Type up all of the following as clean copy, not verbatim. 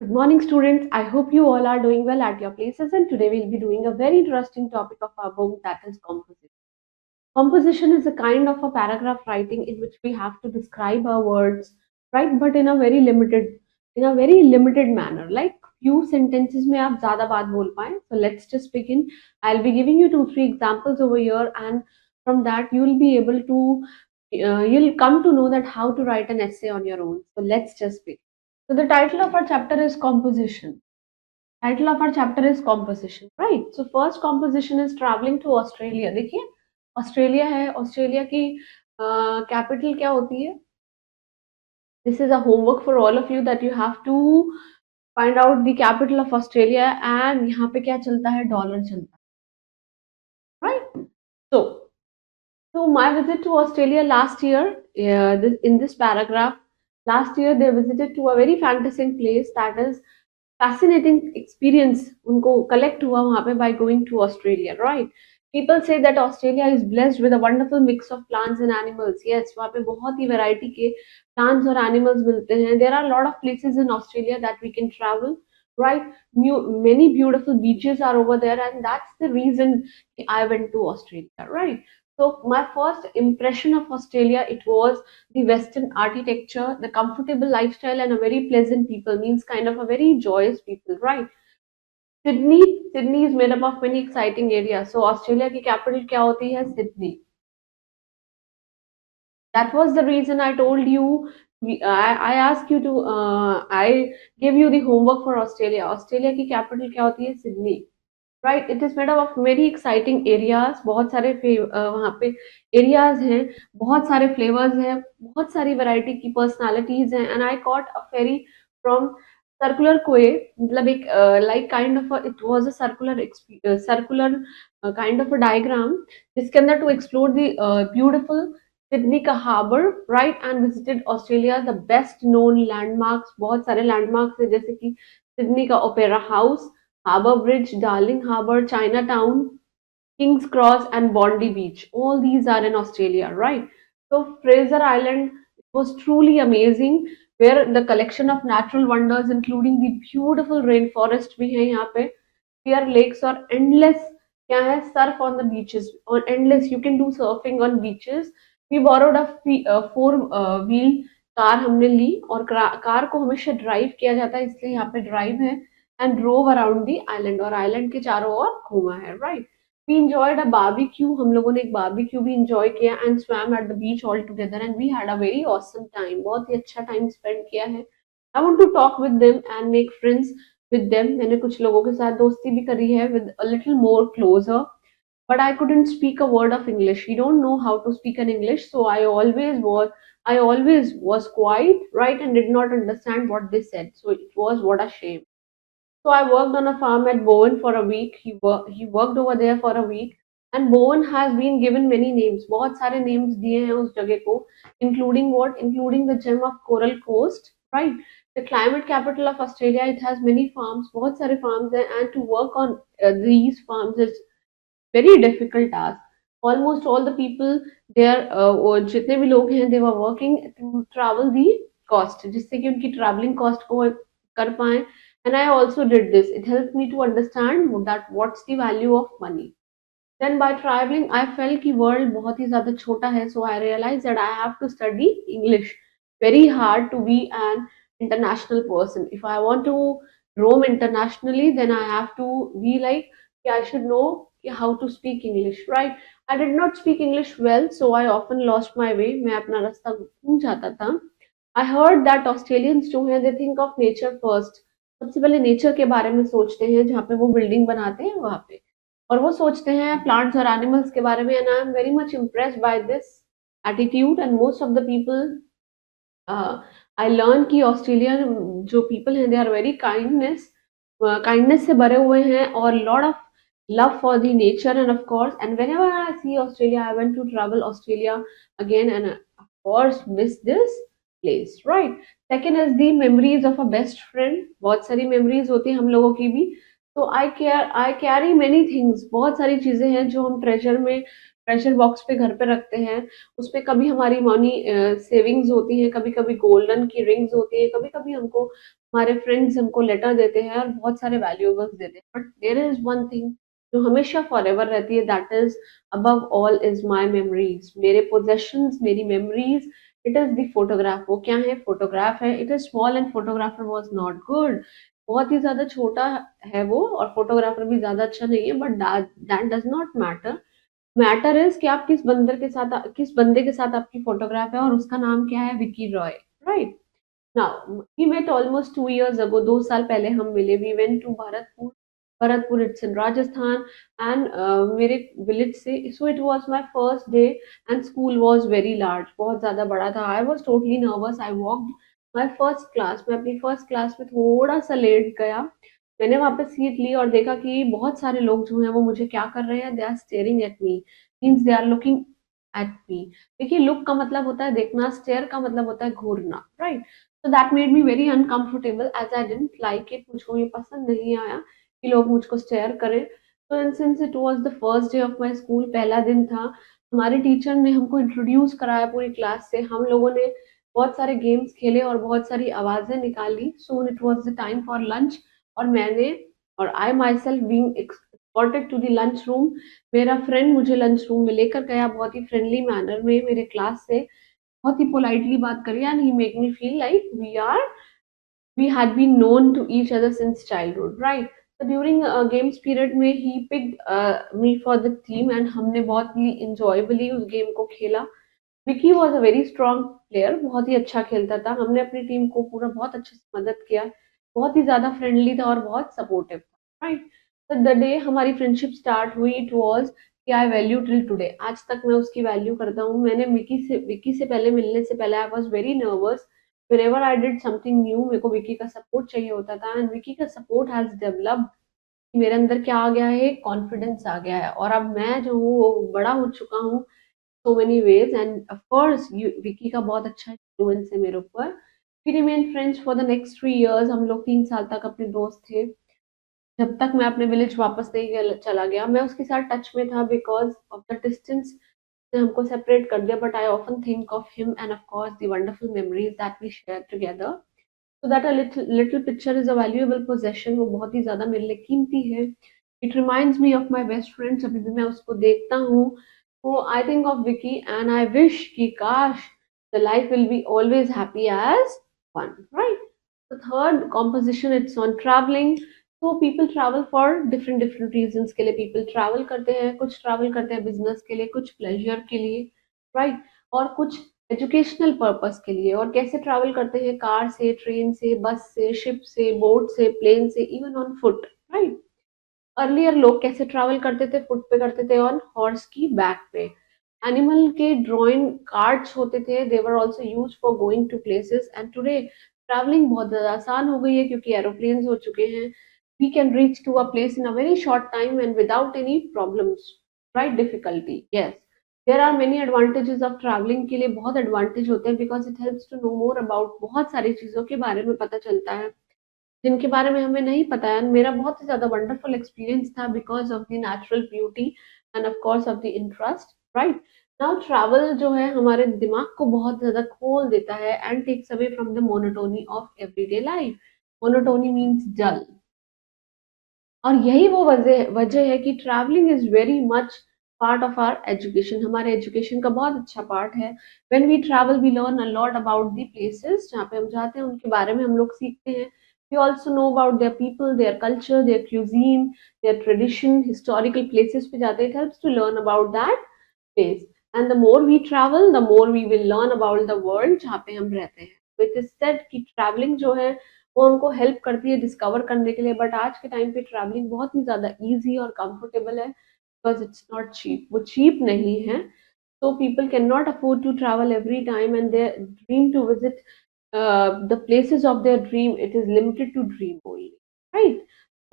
Good morning, students. I hope you all are doing well at your places. And today we'll be doing a very interesting topic of our book, that is composition. Composition is a kind of a paragraph writing in which we have to describe our words, right? But in a very limited manner. Like few sentences में आप ज़्यादा बात बोल पाएं. So let's just begin. I'll be giving you 2-3 examples over here, and from that you'll come to know that how to write an essay on your own. So let's just begin. So the title of our chapter is composition. Title of our chapter is composition, right? So first composition is traveling to Australia. देखिए ऑस्ट्रेलिया है, ऑस्ट्रेलिया की कैपिटल क्या होती है? This is a homework for all of you that you have to find out the capital of Australia, and यहाँ पे क्या चलता है? डॉलर चलता है, right? So So my visit to Australia last year, in this paragraph, last year they visited to a very fantastic place, that is fascinating experience उनको collect हुआ वहाँ पे by going to Australia, right? People say that Australia is blessed with a wonderful mix of plants and animals. Yes, वहाँ पे बहुत ही variety के plants और animals मिलते हैं. There are a lot of places in Australia that we can travel, right? Many beautiful beaches are over there, and that's the reason I went to Australia, right? So my first impression of Australia, it was the Western architecture, the comfortable lifestyle, and a very pleasant people. Means kind of a very joyous people, right? Sydney, Sydney is made up of many exciting areas. So Australia की capital क्या होती है? Sydney. That was the reason I told you. I asked you to. I gave you the homework for Australia. Australia की capital क्या होती है? Sydney. Right, it is made up of very exciting areas. बहुत सारे वहाँ पे एरियाज हैं, बहुत सारे फ्लेवर्स हैं, बहुत सारी वैरायटी की पर्सनालिटीज हैं. And I caught a ferry from circular quay, मतलब एक like kind of it was a circular kind of a diagram, जिसके अंदर to explore the beautiful Sydney का harbour, right, and visited Australia the best known landmarks. बहुत सारे landmarks है, जैसे कि सिडनी का opera house, Harbour Bridge, Darling Harbour, Chinatown, King's Cross, and Bondi Beach. All these are in Australia, right? So Fraser Island was truly amazing, where the collection of natural wonders, including the beautiful rainforest भी है यहाँ पे, clear lakes और endless क्या है, surf on the beaches, or endless you can do surfing on beaches. We borrowed a four wheel car हमने ली, और कार को हमेशा ड्राइव किया जाता है, इसलिए यहाँ पे ड्राइव है, and drove around the island, और आइलैंड के चारों ओर घूमा है, right. We enjoyed a barbecue, हम लोगों ने एक बारबेक्यू भी enjoy किया, and swam at the beach all together, and we had a very awesome time. बहुत ही अच्छा टाइम स्पेंड किया है. I want to talk with them and make friends with them. मैंने कुछ लोगों के साथ दोस्ती भी करी है, with a little more closer, but I couldn't speak a word of English. We don't know how to speak an English, so I always was quiet, right, and did not understand what they said. So it was what a shame. So I worked on a farm at Bowen for a week. He worked over there for a week, and Bowen has been given many names. बहुत सारे names दिए हैं उस जगह को, including what? Including the gem of Coral Coast, right? The climate capital of Australia. It has many farms. बहुत सारे farms हैं, and to work on these farms is very difficult task. Almost all the people there, और जितने भी लोग हैं, they were working to travel the cost, जिससे कि उनकी traveling cost को कर पाएं. And I also did this. It helped me to understand that what's the value of money. Then by traveling, I felt कि world बहुत ही ज़्यादा छोटा है, so I realized that I have to study English very hard to be an international person. If I want to roam internationally, then I have to be like, yeah, I should know how to speak English, right? I did not speak English well, so I often lost my way. मैं अपना रास्ता भूल जाता था. I heard that Australians जो हैं, they think of nature first. सबसे पहले नेचर के बारे में सोचते हैं, जहाँ पे वो बिल्डिंग बनाते हैं वहाँ पे, और वो सोचते हैं प्लांट्स और एनिमल्स के बारे में. And I am very much impressed by this attitude, and most of the people, I learn कि ऑस्ट्रेलिया जो पीपल हैं, दे आर वेरी काइंडनेस से भरे हुए हैं, और lot of love for the nature. And of course, and whenever I see Australia, I want to travel Australia again, and of course miss this place, right? Second is the memories of a best friend. बहुत सारी memories होती हैं हम लोगों की भी. So I carry many things. बहुत सारी चीजें हैं जो हम treasure में ट्रेजर बॉक्स पे घर पे रखते हैं, उसपे कभी हमारी मनी सेविंग्स होती हैं, कभी कभी गोल्डन की रिंग्स होती है, कभी कभी हमको हमारे फ्रेंड्स हमको लेटर देते हैं और बहुत सारे वैल्यूएबल्स देते हैं, but there is one thing जो हमेशा फॉरएवर रहती है, that is above all is my memories, मेरे पोजेशंस, मेरी memories. It is the photograph. वो क्या है? फोटोग्राफ है। It is small and photographer was not good. बहुत ही ज्यादा छोटा है वो, और फोटोग्राफर भी ज्यादा अच्छा नहीं है, but that does not matter. Matter is कि आप किस बंदे के साथ आपकी फोटोग्राफ है, और उसका नाम क्या है? Vicky Roy, right? Now we met almost 2 years ago। 2 साल पहले हम मिले। We went to Bharatpur. Bharatpur it's in Rajasthan, and मेरे विलेज से। So it was my first day, and school was very large, बहुत ज्यादा बड़ा था। I was totally nervous. I walked my first class. मैं अपनी फर्स्ट क्लास में थोड़ा सा लेट गया। मैंने वहां पे सीट ली और देखा कि बहुत सारे लोग जो हैं वो मुझे क्या कर रहे हैं, they are staring at me, means they are looking at me. देखिए, लुक का मतलब होता है देखना, स्टेयर का मतलब होता है घूरना, right? So that made me very uncomfortable as I didn't like it। मुझको ये पसंद नहीं आया कि लोग मुझको स्टेयर करें। तो and since it was the first day of my school, पहला दिन था, हमारे टीचर ने हमको इंट्रोड्यूस कराया पूरी क्लास से। हम लोगों ने बहुत सारे गेम्स खेले और बहुत सारी आवाजें निकाली। Soon it was the time for lunch, और मैंने और I myself being exported to the lunch room. मेरा फ्रेंड मुझे लंच रूम में लेकर गया, बहुत ही फ्रेंडली मैनर में मेरे क्लास से बहुत ही पोलाइटली बात करी, and he make me feel like we had been known to each other since childhood, right? So during games period में he picked me for the team, and हमने बहुत ही enjoyably उस गेम को खेला। Vicky was a very strong player, बहुत ही अच्छा खेलता था। हमने अपनी टीम को पूरा बहुत अच्छे से मदद किया, बहुत ही ज्यादा फ्रेंडली था और बहुत सपोर्टिव था, राइट? तो द डे हमारी फ्रेंडशिप स्टार्ट हुई, इट वॉज कि आई वैल्यू टिल टुडे। आज तक मैं उसकी वैल्यू करता हूँ। मैंने विकी से पहले मिलने से पहले I was very nervous. whenever I did something new, मेरे को विकी का सपोर्ट चाहिए होता था, एंड विकी का सपोर्ट हैज डेवलप्ड। मेरे अंदर क्या आ गया है? कॉन्फिडेंस आ गया है, और अब मैं जो हूँ वो बड़ा हो चुका हूँ so many ways। and of course Vicky का बहुत अच्छा इन्फ्लुएंस है मेरे ऊपर। We remain friends for the next 3 years। हम लोग 3 साल तक अपने दोस्त थे, जब तक मैं अपने विलेज वापस नहीं चला गया। मैं उसके साथ टच में था बिकॉज ऑफ द डिस्टेंस ने हमको सेपरेट कर दिया, but I often think of him, and of course the wonderful memories that we share together. So that a little picture is a valuable possession. वो बहुत ही ज्यादा मेरे लिए कीमती है। It reminds me of my best friends. अभी भी मैं उसको देखता हूँ तो I think of Vicky, and I wish कि काश the life will be always happy as one, right? The third composition, it's on traveling। तो people travel for different reasons के लिए people travel करते हैं। कुछ travel करते हैं business के लिए, कुछ pleasure के लिए, right? और कुछ एजुकेशनल पर्पस के लिए। और कैसे ट्रैवल करते हैं? कार से, ट्रेन से, बस से, शिप से, बोट से, प्लेन से, even on foot, right? Earlier लोग कैसे ट्रैवल करते थे? फुट पे करते थे, ऑन हॉर्स की बैक पे। एनिमल के ड्राइंग कार्ड्स होते थे, they were also used for going to places. And today travelling बहुत ज़्यादा आसान हो गई है क्योंकि एरोप्लेन्स हो चुके हैं। We can reach to a place in a very short time and without any problems, right? Difficulty, yes. There are many advantages of travelling. के लिए बहुत एडवांटेज होते हैं because it helps to know more about, बहुत सारी चीज़ों के बारे में पता चलता है जिनके बारे में हमें नहीं पता है। मेरा बहुत ही ज़्यादा वंडरफुल एक्सपीरियंस था because of the natural beauty and of course of the interest, right? Now travel जो है हमारे दिमाग को बहुत ज़्यादा खोल देता है and takes away from the monotony of everyday life. Monotony means dull. और यही वो वजह वजह है कि travelling is very much part of our education. हमारे एजुकेशन का बहुत अच्छा पार्ट है। When we travel we learn a lot about the places जहाँ पे हम जाते हैं, उनके बारे में हम लोग सीखते हैं। We also know about their people, their culture, their cuisine, their tradition. Historical places पे जाते हैं, it helps to learn about that place. And the more we travel the more we will learn about the world जहाँ पे हम रहते हैं। तो it is said कि ट्रैवलिंग जो है वो हमको हेल्प करती है डिस्कवर करने के लिए। बट आज के टाइम पे ट्रैवलिंग बहुत ही ज़्यादा ईजी और कंफर्टेबल है बिकॉज इट्स नॉट चीप। वो चीप नहीं है। so people cannot afford to travel every time, and they dream to visit the places of their dream. It is limited to dream only, right?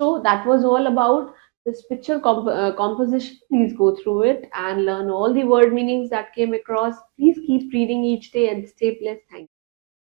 So that was all about this picture composition. Please go through it and learn all the word meanings that came across. Please keep reading each day and stay blessed. Thank you.